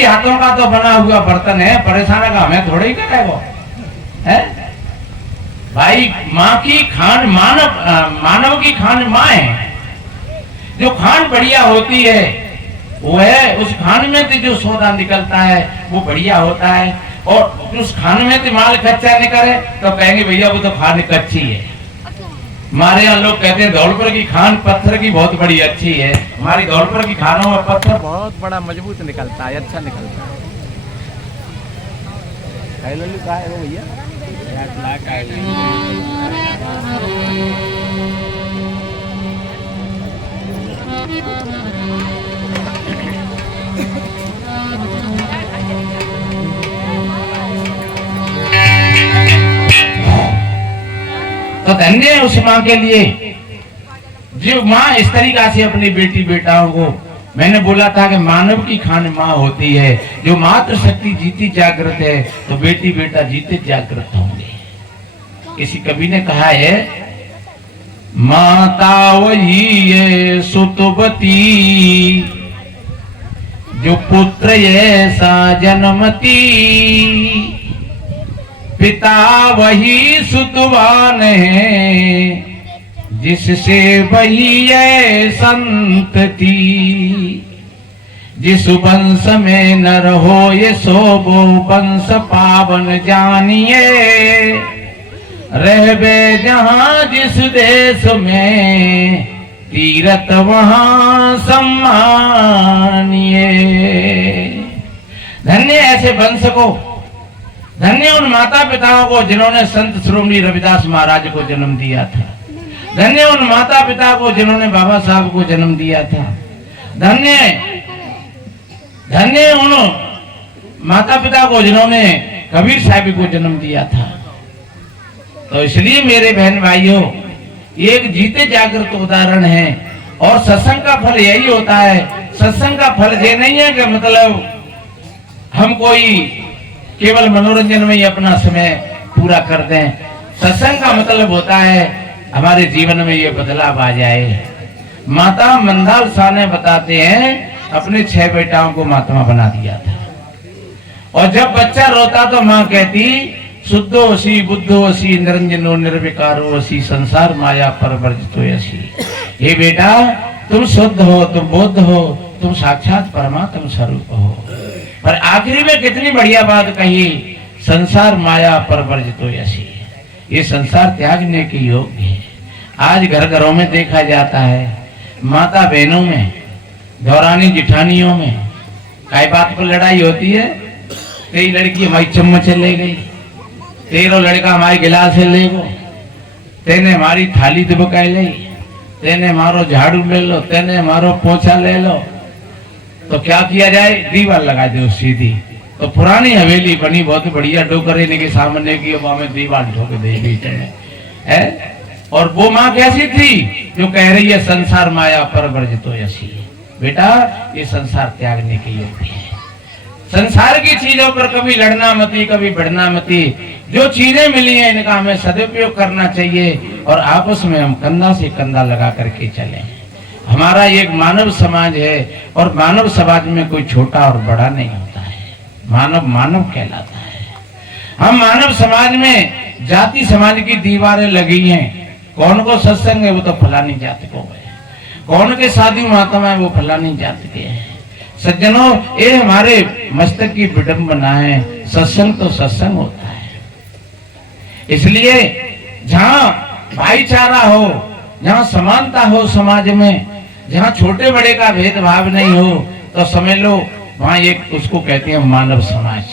ही हाथों का तो बना हुआ बर्तन है, परेशान का हमें थोड़ा ही करेगा है भाई। माँ की खान मानव की खान माँ है। जो खान बढ़िया होती है वो है, उस खान में से जो सौदा निकलता है वो बढ़िया होता है। और उस खान में से माल कच्चा निकले तो कहेंगे भैया वो तो खान कच्ची है। हमारे यहाँ लोग कहते हैं धौलपुर की खान पत्थर की बहुत बड़ी अच्छी है। हमारी धौलपुर की खानों में पत्थर बहुत बड़ा मजबूत निकलता है, अच्छा निकलता है। कहा है वो भैया तो धन्य है उस माँ के लिए जो माँ इस तरीका से अपनी बेटी बेटाओं को, मैंने बोला था कि मानव की खान माँ होती है। जो मातृ शक्ति जीती जागृत है तो बेटी बेटा जीते जागृत होंगे। किसी कवि ने कहा है माता वही है सुतवती, जो पुत्र ऐसा जन्मती, पिता वही सुतवान है, जिससे वही है संतति। जिस वंश में नर हो ये सो वो वंश पावन जानिए, रहबे जहां जिस देश में तीरथ वहां सम्मानिए। धन्य ऐसे वंश को, धन्य उन माता पिताओं को जिन्होंने संत श्रोमणी रविदास महाराज को जन्म दिया था। धन्य उन माता पिता को जिन्होंने बाबा साहब को जन्म दिया था। धन्य धन्य उन माता पिता को जिन्होंने कबीर साहब को जन्म दिया था। तो इसलिए मेरे बहन भाइयों, एक जीते जागृत उदाहरण है। और सत्संग का फल यही होता है। सत्संग का फल ये नहीं है कि मतलब हम कोई केवल मनोरंजन में ही अपना समय पूरा कर दें। सत्संग का मतलब होता है हमारे जीवन में ये बदलाव आ जाए। माता मंदाल शाह ने बताते हैं अपने 6 बेटाओं को महात्मा बना दिया था। और जब बच्चा रोता तो माँ कहती शुद्धो असी बुद्धो असी निरंजनो निर्विकारो असी संसार माया परवर्जितो असी। हे बेटा तुम शुद्ध हो, तुम बुद्ध हो, तुम साक्षात परमात्म स्वरूप हो। पर आखिरी में कितनी बढ़िया बात कही, संसार माया परवर्जितो असी। ये संसार त्यागने के योग्य है। आज घर घरों में देखा जाता है, माता बहनों में, दौरानी जिठानियों में कई बात पर लड़ाई होती है। कई लड़की हमारी चम्मच ले गई, तेरो लड़का हमारी गिलास ले गो, तेने हमारी थाली दबकाई ले, तेने मारो झाड़ू ले लो, तेने मारो पोछा ले लो। तो क्या किया जाए, दीवार लगा दो सीधी। तो पुरानी हवेली बनी बहुत बढ़िया, डोकरे के सामने की में दीवार ठोक दे बीच में है। और वो माँ कैसी थी जो कह रही है संसार माया परवर्जितो असी। बेटा ये संसार त्यागने के योग्य है। संसार की चीजों पर कभी लड़ना मती, कभी बढ़ना मती। जो चीजें मिली हैं इनका हमें सदुपयोग करना चाहिए और आपस में हम कंधा से कंधा लगा करके चलें। हमारा एक मानव समाज है और मानव समाज में कोई छोटा और बड़ा नहीं होता है। मानव मानव कहलाता है। हम मानव समाज में जाति समाज की दीवारें लगी हैं। कौन को सत्संग है वो तो फलानी जाति को है, कौन के साधु महात्मा है वो फलानी जाति के हैं। सज्जनों ये हमारे मस्तक की विडंबना है। सत्संग तो सत्संग होता है। इसलिए जहाँ भाईचारा हो, जहाँ समानता हो समाज में, जहाँ छोटे बड़े का भेदभाव नहीं हो, तो समझ लो वहां एक उसको कहते हैं मानव समाज।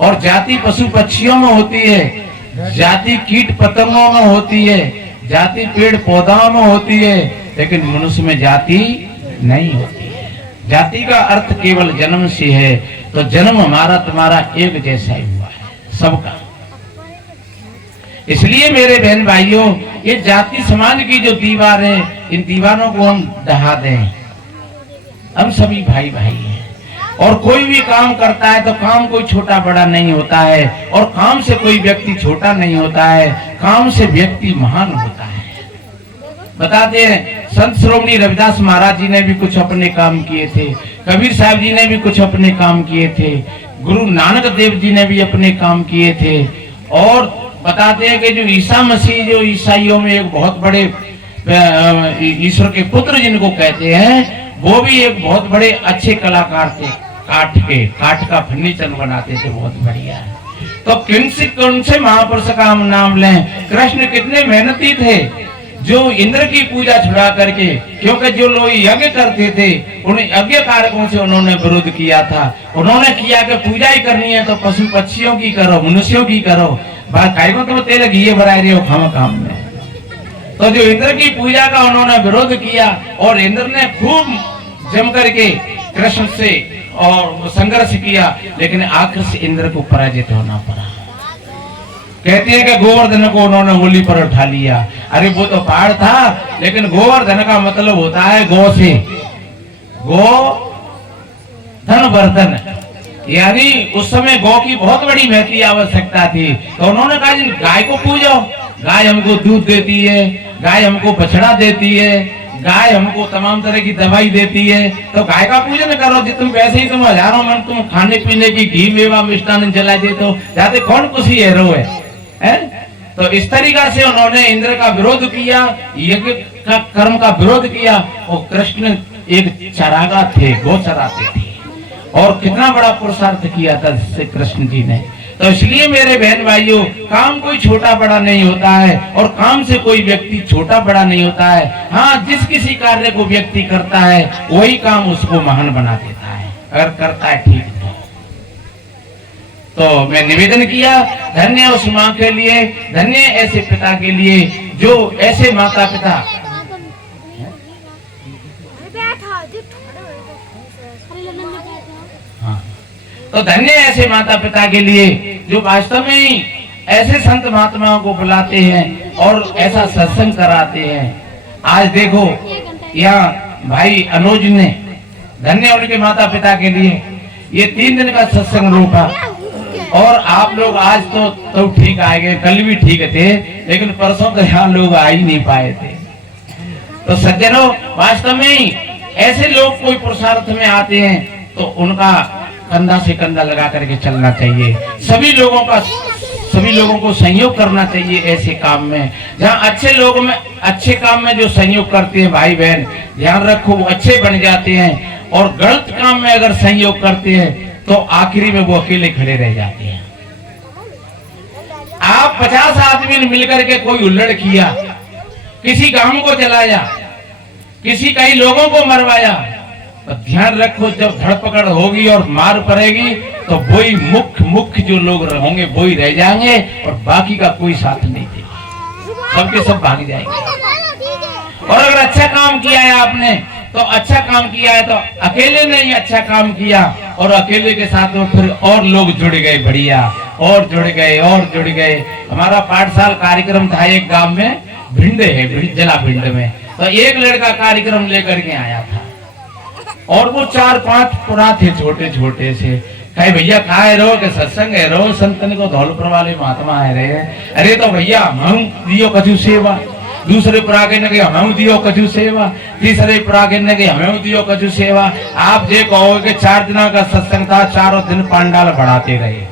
और जाति पशु पक्षियों में होती है, जाति कीट पतंगों में होती है, जाति पेड़ पौधों में होती है, लेकिन मनुष्य में जाति नहीं होती है। जाति का अर्थ केवल जन्म से है। तो जन्म हमारा तुम्हारा एक जैसा ही हुआ है सबका। इसलिए मेरे बहन भाइयों, ये जाति समाज की जो दीवार है, इन दीवारों को हम ढहा दें। हम सभी भाई भाई हैं और कोई भी काम करता है तो काम कोई छोटा बड़ा नहीं होता है और काम से कोई व्यक्ति छोटा नहीं होता है, काम से व्यक्ति महान होता है। बताते हैं संत श्रोमणी रविदास महाराज जी ने भी कुछ अपने काम किए थे, कबीर साहब जी ने भी कुछ अपने काम किए थे, गुरु नानक देव जी ने भी अपने काम किए थे। और बताते हैं कि जो ईसा मसीह, जो ईसाइयों में एक बहुत बड़े ईश्वर के पुत्र जिनको कहते हैं, वो भी एक बहुत बड़े अच्छे कलाकार थे। काठ का फर्नीचर बनाते थे, बहुत बढ़िया है। तो कौन से महापुरुष का हम नाम लें? कृष्ण कितने मेहनती थे, जो इंद्र की पूजा छुड़ा करके, क्योंकि जो लोग यज्ञ करते थे उन यज्ञ कारकों से उन्होंने विरोध किया था। उन्होंने किया कि पूजा ही करनी है तो पशु पक्षियों की करो, मनुष्यों की करो, बाकी को तुम तेल घी बढ़ा रहे हो खाम काम में। तो जो इंद्र की पूजा का उन्होंने विरोध किया और इंद्र ने खूब जम करके कृष्ण से और संघर्ष किया, लेकिन आखिर से इंद्र को पराजित होना पड़ा। कहते हैं कि गोवर्धन को उन्होंने होली पर उठा लिया। अरे वो तो पहाड़ था, लेकिन गोवर्धन का मतलब होता है गौ से, गो धन वर्धन, यानी उस समय गौ की बहुत बड़ी महती आवश्यकता थी। तो उन्होंने कहा गाय को पूजो, गाय हमको दूध देती है, गाय हमको बछड़ा देती है, गाय हमको तमाम तरह की दवाई देती है, तो गाय का पूजन करो। जी तुम वैसे ही तुम हजारों मन तुम खाने पीने की घी मेवा मिष्ठान जला देते हो, जाते कौन खुशी है रो है? तो इस तरीका से उन्होंने इंद्र का विरोध किया, यज्ञ का कर्म का विरोध किया। और कृष्ण एक चरागा थे, गौ चराते थे, और कितना बड़ा पुरुषार्थ किया था जिससे कृष्ण जी ने। तो इसलिए मेरे बहन भाइयों, काम कोई छोटा बड़ा नहीं होता है, और काम से कोई व्यक्ति छोटा बड़ा नहीं होता है। हाँ, जिस किसी कार्य को व्यक्ति करता है वही काम उसको महान बना देता है, अगर करता है ठीक है। तो मैं निवेदन किया, धन्य उस माँ के लिए, धन्य ऐसे पिता के लिए जो ऐसे माता पिता। हाँ, तो धन्य ऐसे माता पिता के लिए जो वास्तव में ही ऐसे संत महात्माओं को बुलाते हैं और ऐसा सत्संग कराते हैं। आज देखो यहाँ भाई अनुज ने, धन्य उनके माता पिता के लिए, ये 3 दिन का सत्संग रोका। और आप लोग आज तो ठीक आए गए, कल भी ठीक थे, लेकिन परसों तो यहाँ लोग आ ही नहीं पाए थे। तो सज्जनों, वास्तव में ही ऐसे लोग कोई पुरुषार्थ में आते हैं तो उनका कंधा से कंधा लगा करके चलना चाहिए। सभी लोगों को सहयोग करना चाहिए ऐसे काम में। जहाँ अच्छे लोगों में, अच्छे काम में जो सहयोग करते हैं भाई बहन, ध्यान रखो वो अच्छे बन जाते हैं। और गलत काम में अगर सहयोग करते हैं तो आखिरी में वो अकेले खड़े रह जाते हैं। आप 50 आदमी ने मिलकर के कोई हुल्लड़ किया, किसी गांव को जलाया, किसी कई लोगों को मरवाया, तो ध्यान रखो जब धड़पकड़ होगी और मार पड़ेगी तो वही मुख्य जो लोग होंगे वही रह जाएंगे, और बाकी का कोई साथ नहीं देगा, सबके सब भाग जाएंगे। और अगर अच्छा काम किया है आपने तो अच्छा काम किया है, तो अकेले नहीं अच्छा काम किया, और अकेले के साथ में फिर और लोग जुड़ गए, बढ़िया, और जुड़ गए। हमारा पाठशाला कार्यक्रम था एक गांव में, भिंड है, जिला भिंड में। तो एक लड़का कार्यक्रम लेकर के आया था, और वो 4-5 पुरा थे, छोटे से। कहे भैया कहा रहो के सत्संग है रहो, संतन को धौलपुर वाले महात्मा है रहे। अरे तो भैया हम दियो कछु सेवा, दूसरे पुरागे ने कहा हमें दियो कछु सेवा, तीसरे पुरागे ने कहा हमें दियो कछु सेवा। आप ये कहोगे कि 4 दिन का सत्संग था, 4 दिन पंडाल बढ़ाते रहे,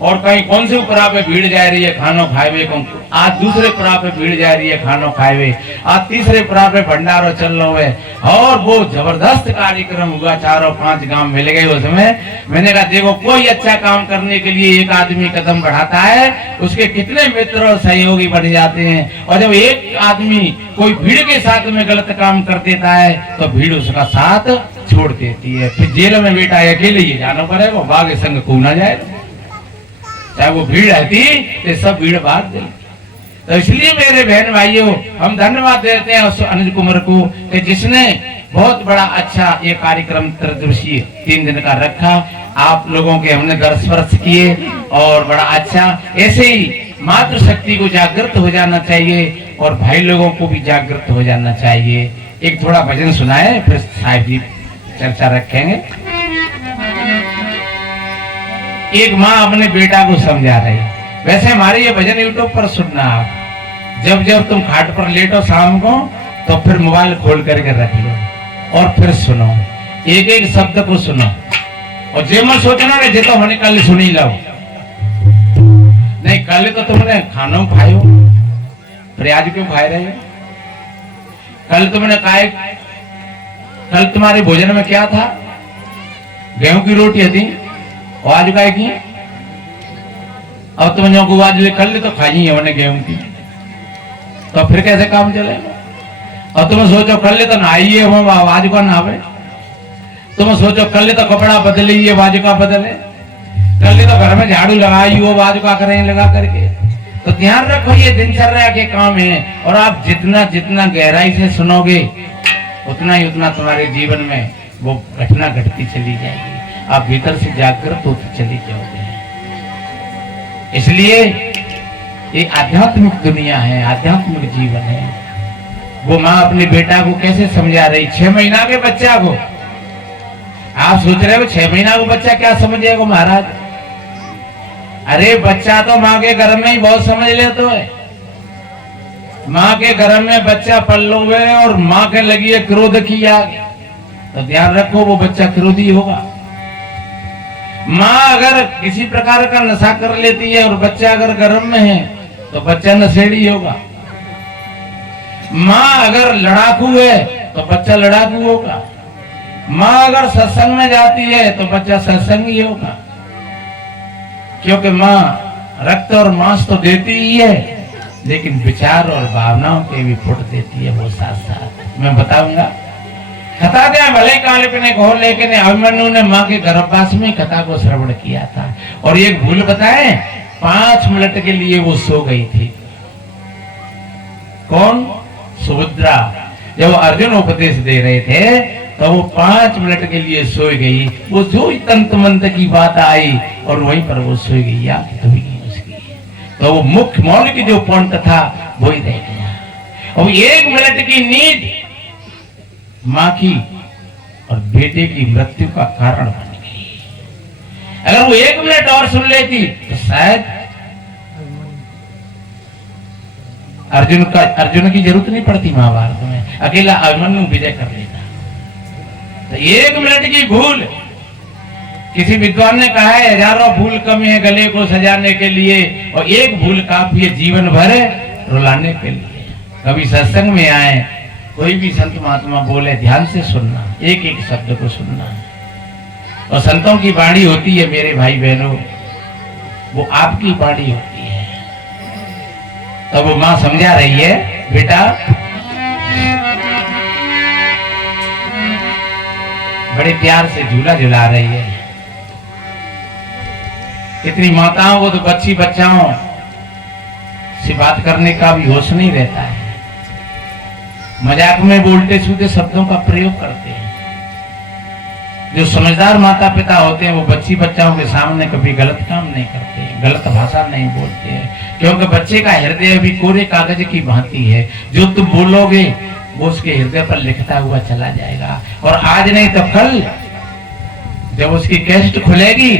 और कहीं कौन से उपरा पे भीड़ जा रही है खानो खाए, आज दूसरे पुरा पे भीड़ जा रही है खानो खाए, आज तीसरे पुरा पे भंडारो चल रहा है। और वो जबरदस्त कार्यक्रम हुआ, 4-5 गांव मिल गए उसमें। मैंने कहा देखो, कोई अच्छा काम करने के लिए एक आदमी कदम बढ़ाता है, उसके कितने मित्र और सहयोगी बढ़ जाते हैं। और जब एक आदमी कोई भीड़ के साथ में गलत काम कर देता है तो भीड़ उसका साथ छोड़ देती है। फिर जेल में बेटा अकेले ही जाना पड़ेगा, बाघ संग को ना जाए, चाहे वो भीड़ रहती तो सब भीड़ भाग गई। तो इसलिए मेरे बहन भाइयों, हम धन्यवाद देते हैं उस अनुज कुमार को कि जिसने बहुत बड़ा अच्छा ये कार्यक्रम 3 दिन का रखा। आप लोगों के हमने दर्श किए और बड़ा अच्छा, ऐसे ही मातृशक्ति को जागृत हो जाना चाहिए और भाई लोगों को भी जागृत हो जाना चाहिए। एक थोड़ा भजन सुनाए, फिर साहिब जी चर्चा रखेंगे। एक माँ अपने बेटा को समझा रही। वैसे हमारे ये भजन यूट्यूब पर सुनना आप, जब तुम खाट पर लेटो शाम को तो फिर मोबाइल खोल करके रख लो और फिर सुनो, एक एक शब्द को सुनो। और जे मैं सोचना कि जे तो मैंने कल सुनी लो, नहीं कल तो तुमने खाना खायो, फिर आज क्यों खाए रहे हो? कल तुमने खाए, कल तुम्हारे भोजन में क्या था? गेहूं की रोटी थी, और आज काय की? अब तुम जो आज कल तो खाई है मैंने गेहूं की, तो फिर कैसे काम चलेगा? और तुम सोचो कल तो नहाइए वो आज को नहावे, तुम सोचो कल तो कपड़ा बदले ये बाजू का बदले, कल तो घर में झाड़ू लगाई वो बाजू का करें लगा करके। तो ध्यान रखो ये दिनचर्या के काम है, और आप जितना जितना गहराई से सुनोगे उतना ही उतना तुम्हारे जीवन में वो घटना घटती चली जाएगी, आप भीतर से जागृत होती चली जाओगे। इसलिए ये आध्यात्मिक दुनिया है, आध्यात्मिक जीवन है। वो माँ अपने बेटा को कैसे समझा रही, 6 महीना के बच्चा को। आप सोच रहे हो 6 महीना को बच्चा क्या समझेगा महाराज? अरे बच्चा तो माँ के गर्भ में ही बहुत समझ लेते है। माँ के गर्भ में बच्चा पल्लो हुए और माँ के लगी है क्रोध की आग, तो ध्यान रखो वो बच्चा क्रोधी होगा। माँ अगर किसी प्रकार का नशा कर लेती है और बच्चा अगर गर्भ में है तो बच्चा नशेड़ी होगा। माँ अगर लड़ाकू है तो बच्चा लड़ाकू होगा। माँ अगर सत्संग में जाती है तो बच्चा सत्संगी होगा, क्योंकि माँ रक्त और मांस तो देती ही है, लेकिन विचार और भावनाओं के भी फुट देती है वो साथ साथ। मैं बताऊंगा कथा क्या भले काल्पनिक हो, लेकिन अभिमन्यु ने माँ के गर्भवास में कथा को श्रवण किया था। और एक भूल बताए, 5 मिनट के लिए वो सो गई थी। कौन? सुभद्रा। जब अर्जुन उपदेश दे रहे थे तो वो 5 मिनट के लिए सो गई। वो जो तंत्र मंत्र की बात आई और वहीं पर वो सो गई, आंख धुल गई उसकी। तो वो मुख्य मौल की जो पॉइंट था वो ही रह गया। और 1 मिनट की नींद माँ की और बेटे की मृत्यु का कारण बन गई। अगर वो 1 मिनट और सुन लेती तो शायद अर्जुन की जरूरत नहीं पड़ती महाभारत में, अकेला अभिमन्यु विजय कर लेता। तो 1 मिनट की भूल, किसी विद्वान ने कहा है 1000 भूल कम है गले को सजाने के लिए, और 1 भूल काफी है जीवन भर रुलाने के लिए। कभी सत्संग में आए, कोई भी संत महात्मा बोले ध्यान से सुनना, एक एक शब्द को सुनना। और संतों की वाणी होती है मेरे भाई बहनों, वो आपकी वाणी होती है। तो वो माँ समझा रही है, बेटा बड़े प्यार से झूला झुला रही है। कितनी माताओं को तो बच्चाओं से बात करने का भी होश नहीं रहता है, मजाक में बोलते सूते शब्दों का प्रयोग करते हैं। जो समझदार माता पिता होते हैं वो बच्चाओं के सामने कभी गलत काम नहीं करते, गलत भाषा नहीं बोलते हैं, क्योंकि बच्चे का हृदय भी कोरे कागज की भांति है। जो तुम बोलोगे वो उसके हृदय पर लिखता हुआ चला जाएगा, और आज नहीं तो कल जब उसकी कैसेट खुलेगी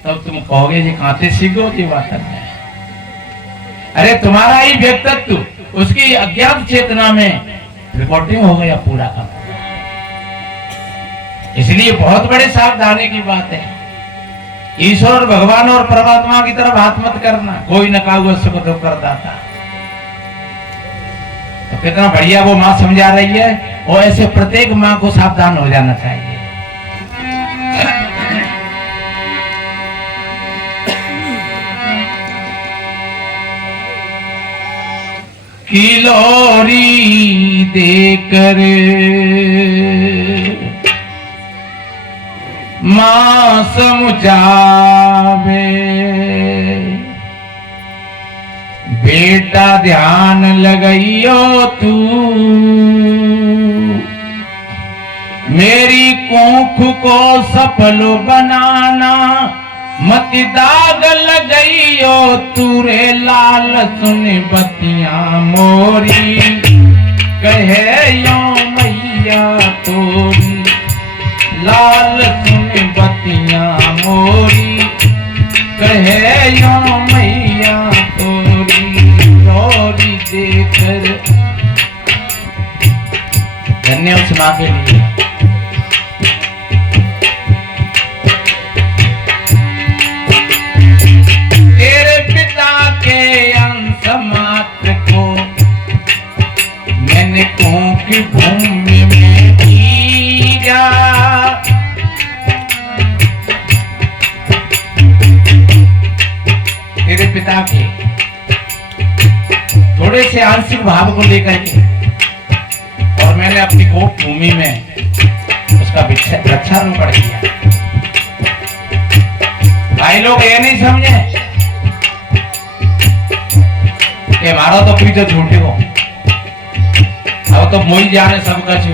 तब तो तुम कहोगे जी कहां से सीखो जी बात है। अरे तुम्हारा ही व्यक्तित्व उसकी अज्ञात चेतना में रिकॉर्डिंग हो गया पूरा का। इसलिए बहुत बड़े सावधानी की बात है, ईश्वर भगवान और परमात्मा की तरफ हाथ मत करना, कोई न काहू सुख दुख कर दाता। तो कितना बढ़िया वो माँ समझा रही है, और ऐसे प्रत्येक माँ को सावधान हो जाना चाहिए। किलोरी देकर माँ समझावे, बेटा ध्यान लगाइयो तू, मेरी कोख को सफल बनाना, मत दाग लगाइयो तू रे लाल सुन बतियां मोरी, कहे यो मैया तोरी, लाल सुन बतियां मोरी, कहे यो मैया तोरी। लोरी देकर इस माँ के लिए। तेरे पिता के अंश मात्र को मैंने कहूं कि भूमि में बीजा, तेरे पिता के थोड़े से आंशिक भाव को लेकर के और मैंने अपनी गोप भूमि में उसका वृक्षारोपण किया। भाई लोग ये नहीं समझे कि हमारा तो पीछे झूठे हो, अब तो मोई जाने सबका छू।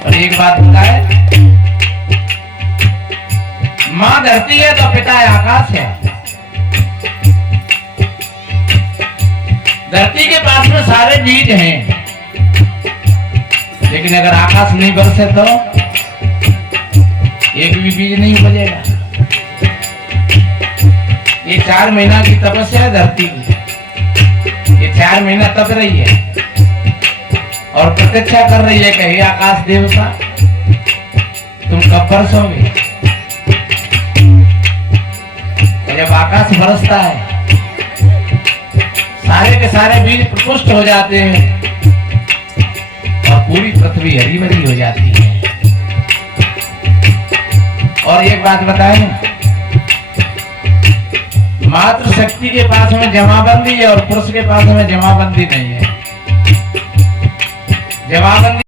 और एक बात बताए, माँ धरती है तो पिता आकाश है। धरती के पास में सारे बीज हैं, लेकिन अगर आकाश नहीं बरसे तो एक भी बीज नहीं उपजेगा। ये 4 महीना की तपस्या है धरती की, ये 4 महीना तप रही है और प्रतीक्षा कर रही है कि हे आकाश देवता तुम कब बरसोगे। जब आकाश बरसता है सारे के सारे बीज प्रपुष्ट हो जाते हैं और पूरी पृथ्वी हरी भरी हो जाती है। और एक बात बताएं, मातृ शक्ति के पास में जमाबंदी है और पुरुष के पास में जमाबंदी नहीं है। जमाबंदी